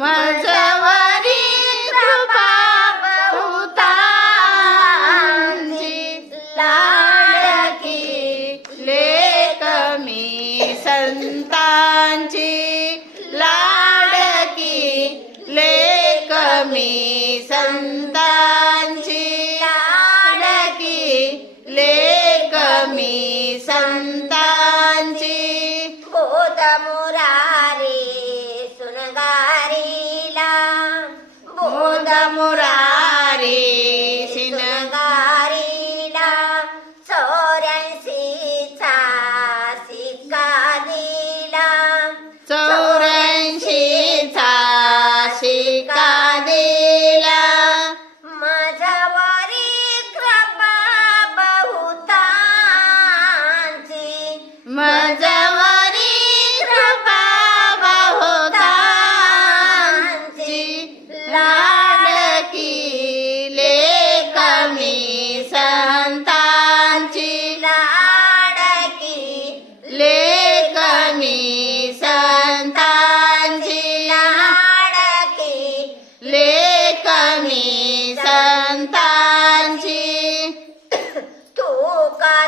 Mas amor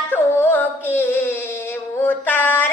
છો કે ઉતાર